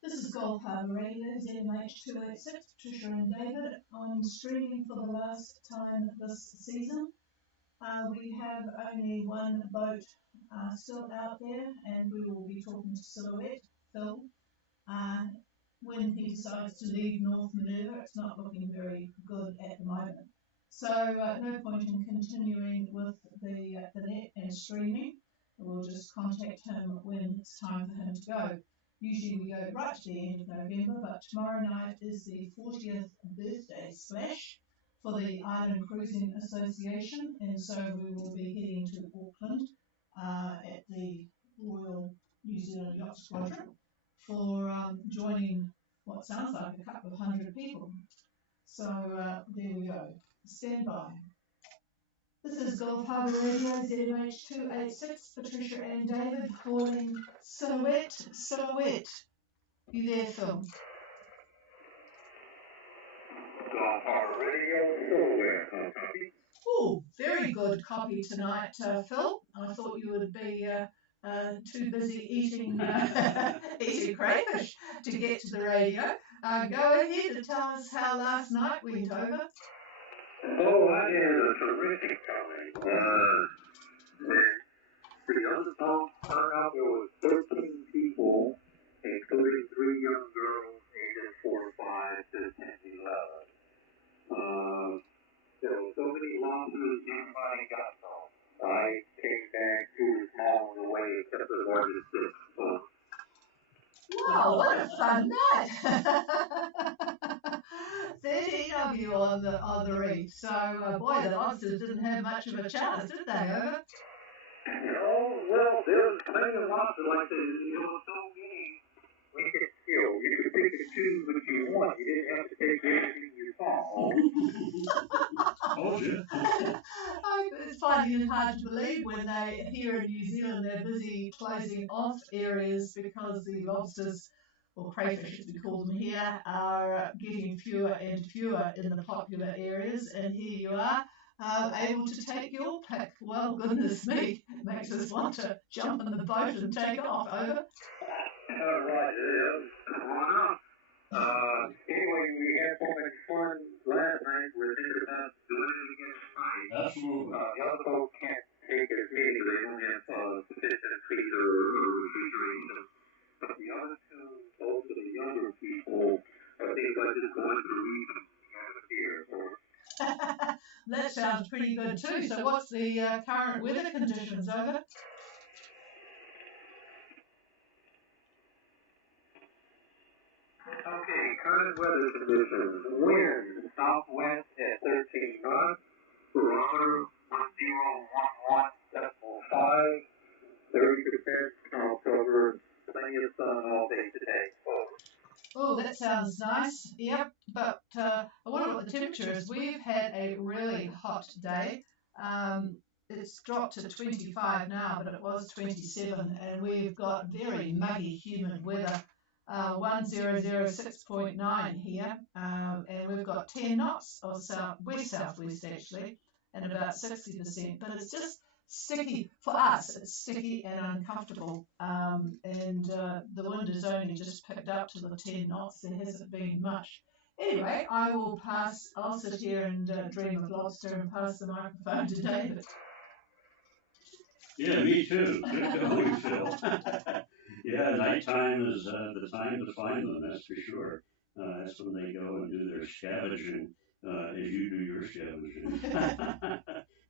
This is Harbour Radio, ZMH286, Patricia and David. I'm streaming for the last time this season. We have only one boat still out there, and we will be talking to Silhouette, Phil. When he decides to leave North Minerva, it's not looking very good at the moment. So no point in continuing with the net and streaming. We'll just contact him when it's time for him to go. Usually we go right to the end of November, but tomorrow night is the 40th birthday splash for the Island Cruising Association, and so we will be heading to Auckland at the Royal New Zealand Yacht Squadron for joining what sounds like a couple of hundred people. So there we go. Stand by. This is Harbour Radio, ZMH286, Patricia and David calling Silhouette. Silhouette. You there, Phil? Harbour Radio, Silhouette. Oh, very good copy tonight, Phil. I thought you would be too busy eating eating crayfish to get to the radio. Go ahead and tell us how last night went over. Oh, I had a terrific time. The other song turned out there was 13 people, including 3 young girls ages 4 to 5 to 10 to 11. There were so many losses, everybody got some. I came back too small in the way except the largest 6. So. Wow, what a fun night! 13 of you on the reef. So, boy, the lobsters didn't have much of a chance, did they? Over? No, well, there was plenty of lobsters. Like there was so many we could kill. You could pick and choose what you want. You didn't have to take everything you saw. Oh, yeah. It's funny and hard to believe when they, here in New Zealand, they're busy closing off areas because the lobsters, or crayfish as we call them here, are getting fewer and fewer in the popular areas, and here you are, able to take your pick. Well, goodness me, it makes us want to jump in the boat and take off. Over. Right, anyway, we had so much fun last night. We're thinking about doing it again tonight. Absolutely. The other folks can't take as many. They don't have sufficient freezer or refrigeration. But the other two, those are the younger people, things like just going to the reef and having a beer. That sounds pretty good too. So what's the current weather conditions? Over. Okay, current weather conditions. Wind, southwest at 13 knots. Barometer 1011.5. 30% snow cover. Plenty of sun all day today. Oh, that sounds nice. Yep, but I wonder what the temperature is. We've had a really hot day. It's dropped to 25 now, but it was 27, and we've got very muggy, humid weather. 1006.9 here, and we've got 10 knots of west-southwest actually, and about 60%, but it's just sticky for us. It's sticky and uncomfortable, and the wind has only just picked up to the 10 knots. There hasn't been much. Anyway, I'll sit here and dream of lobster and pass the microphone to David. Yeah, me too. Good going, Phil. Yeah, nighttime is the time to find them, that's for sure. That's when they go and do their scavenging, as you do your scavenging.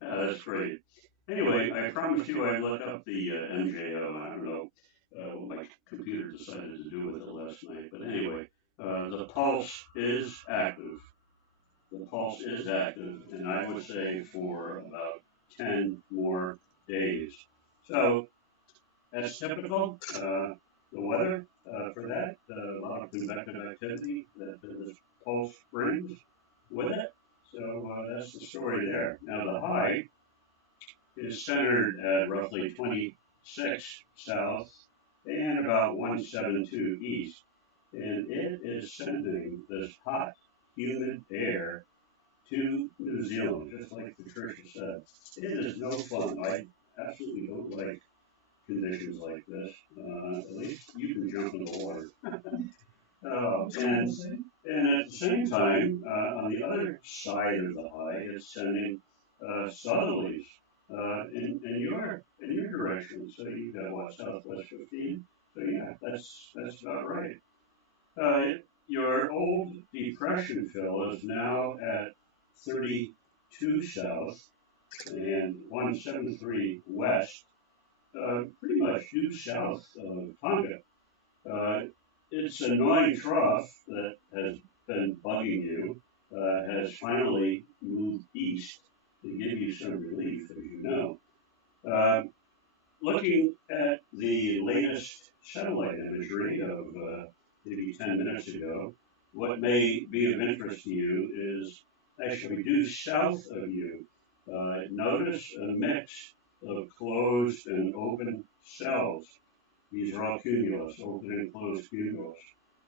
That's great. Anyway, I promised you I'd look up the MJO. I don't know what my computer decided to do with it last night. But anyway, the pulse is active. The pulse is active, and I would say for about 10 more days. So that's typical. The weather for that, a lot of convective activity that this pulse brings with it. So that's the story there. Now the high is centered at roughly 26 south and about 172 east. And it is sending this hot, humid air to New Zealand, just like Patricia said. It is no fun. I absolutely don't like conditions like this. At least you can jump in the water. And at the same time, on the other side of the high, it's sending southerlies in your direction. So you've got what, southwest 15? So yeah, that's about right. Your old depression fill is now at 32 south and 173 west, pretty much due south of Tonga. Uh, its annoying trough that has been bugging you has finally moved east to give you some relief, as you know. Uh, Looking at the latest satellite imagery of maybe 10 minutes ago, what may be of interest to you is actually due south of you. Notice a mix of closed and open cells. These are all cumulus, open and closed cumulus.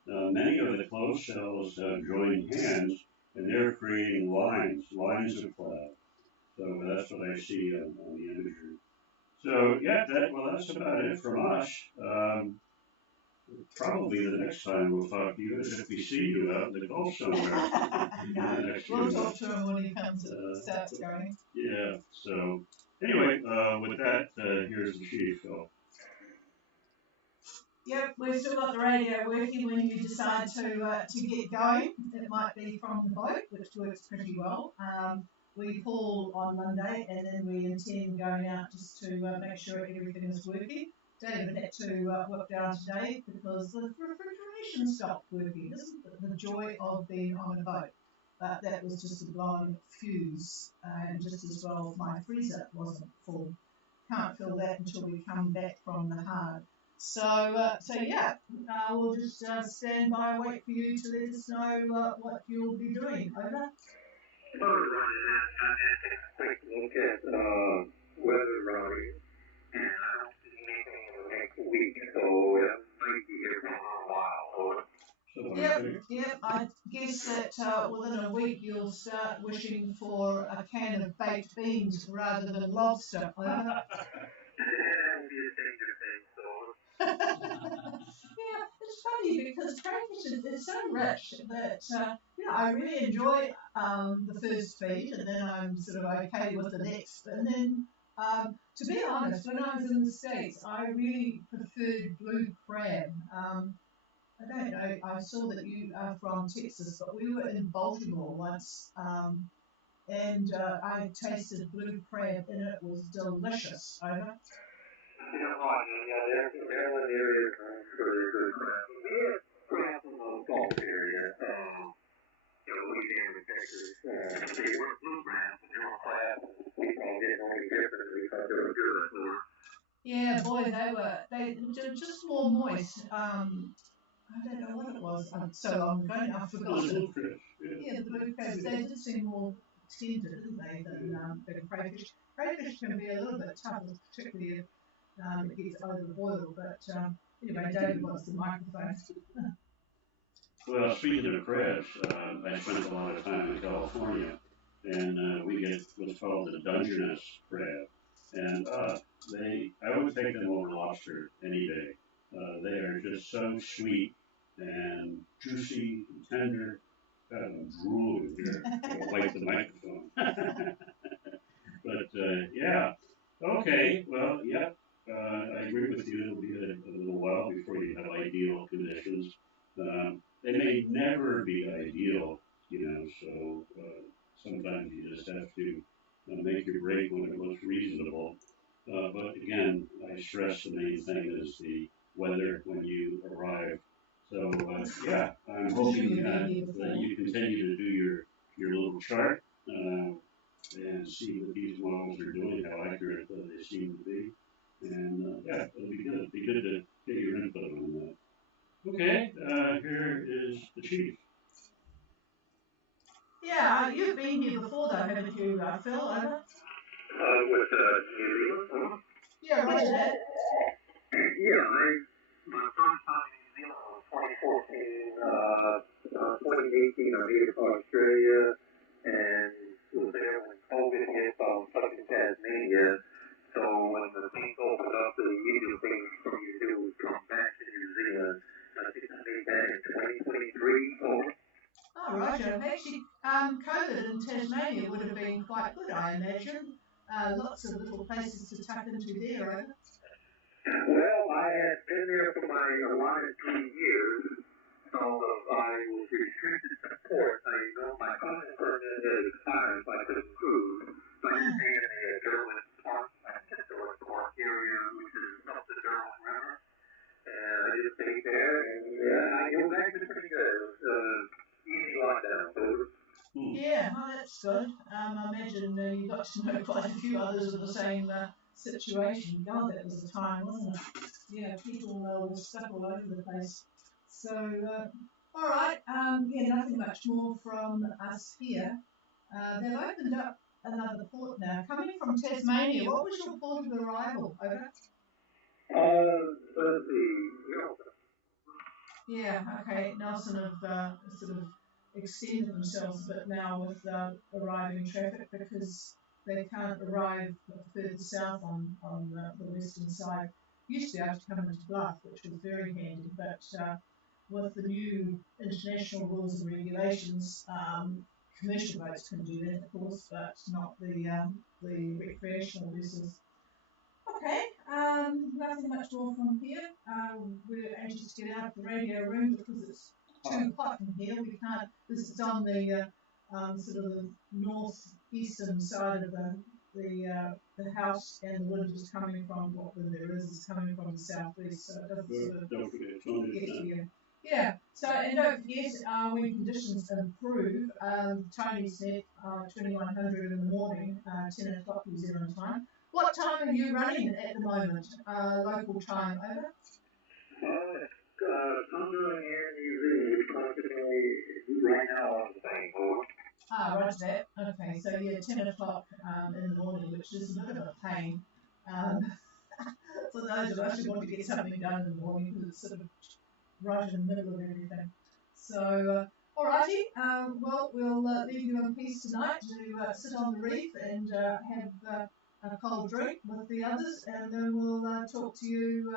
Many of the closed cells have joined hands, and they're creating lines of cloud. So that's what I see on the imagery. So yeah, that's about it from us. Probably the next time we'll talk to you is if we see you out in the Gulf somewhere. No, we'll talk to him when he comes starts going. Yeah. So anyway, with that, here's the chief, Phil. Yep, we've still got the radio working when you decide to get going. It might be from the boat, which works pretty well. We call on Monday and then we intend going out just to make sure everything is working. David had to work down today because the refrigeration stopped working. This is the joy of being on a boat. But that was just a blown fuse, and just as well my freezer wasn't full. Can't fill that until we come back from the hard. So yeah, we'll just stand by and wait for you to let us know what you'll be doing. Over. I had a quick look at weather routing, and I don't see anything in the next week, so it might be here for a while. Yep. I guess that within a week you'll start wishing for a can of baked beans rather than lobster. Over. That would be a dangerous thing, so. Yeah, it's funny because crayfish is so rich that I really enjoy the first feed, and then I'm sort of okay with the next. And then, to be honest, when I was in the States, I really preferred blue crab. I don't know. I saw that you are from Texas, but we were in Baltimore once, and I tasted blue crab, and it was delicious. Over. Yeah, they're one area for the good crab. We have crab in the Gulf area, Louisiana, Texas. They weren't blue crabs, but they were crab. We all didn't know any different. We thought they were good. Yeah, boy, they were just more moist. I don't know what it was. So long ago now, I've forgotten. Yeah, the blue crabs. They did seem more tender, didn't they, than crayfish. Crayfish can be a little bit tougher, particularly if it gets over the boil. But anyway, David wants the microphone. Well, speaking of crabs, I spent a lot of time in California, and we get what's called the Dungeness crab, and I would take them over lobster any day. They are just so sweet and juicy and tender. I'm drooling here. I'll wipe the microphone. But yeah, okay. Well, yeah. I agree with you. It'll be a little while before you have ideal conditions. They may never be ideal, so sometimes you just have to make your break when it looks reasonable. But again, I stress the main thing is the weather when you arrive. So yeah, I'm hoping that you continue to do your little chart and see what these models are doing, how accurate they seem to be. And yeah, it'll be good. It'll be good to get your input on that. Okay, here is the chief. Yeah, you've been here before, though, haven't you, Phil? Over. With New Zealand? Yeah, right. Yeah, my first time in New Zealand was 2014, 2018 I made it to Australia, and was there when COVID hit, stuck in Tasmania. So when the things opened up, the immediate actually, COVID in Tasmania would have been quite good, I imagine. Lots of little places to tuck into there, over. Well, I had been there for my allotted 3 years, so I was restricted to port. My cruising permit had expired, so I couldn't cruise. So I just stayed in the Derwent Park, Derwent Park area, which is up the Derwent River. And I just stayed there, and it was actually pretty good. It was easy lockdown, so yeah, well, that's good. I imagine you got to know quite a few others in the same situation. God, that was a time, wasn't it? Yeah, people were stuck all over the place. So, all right, nothing much more from us here. They've opened up another port now. Coming from Tasmania, what was your port of arrival? Over? let's see, Yeah, okay. Nelson have sort of extended themselves a bit now with arriving traffic because they can't arrive further south on the western side. Used to be able to come into Bluff, which was very handy, but with the new international rules and regulations, commercial boats can do that, of course, but not the recreational vessels. Okay, nothing much more from here. We're anxious to get out of the radio room because it's too hot in here. We can't. This is on the sort of the northeastern side of the house, and the wind is coming from what wind there is coming from the southwest, so it doesn't sort of Don't forget, get here. Yeah. So and don't forget, when conditions improve, Tony's net 2100 in the morning, 10 o'clock New Zealand time. What time are you running at the moment? Local time, over? somewhere here in New Zealand, approximately right now on the same board. Roger that. Okay, so yeah, 10 o'clock in the morning, which is a bit of a pain for those of us who want to get something done in the morning because it's sort of right in the middle of everything. So, alrighty, well, we'll leave you in peace tonight to sit on the reef and have a cold drink with the others, and then we'll talk to you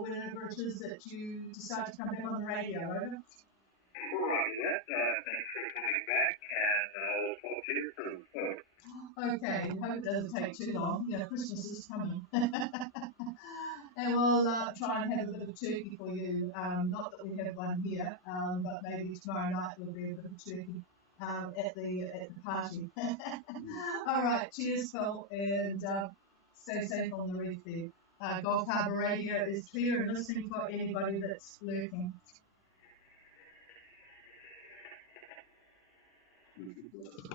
whenever it is that you decide to come back on the radio, over. Roger that. Thanks for coming back, and we'll talk to you soon. Okay, hope it doesn't take too long. Yeah, Christmas is coming. And we'll try and have a bit of a turkey for you. Not that we have one here, but maybe tomorrow night we'll be a bit of a turkey at the party. All right, cheers, Phil, and stay safe on the reef there. Gulf Harbour Radio is clear and listening for anybody that's lurking.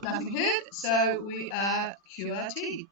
Nothing heard, so we are QRT.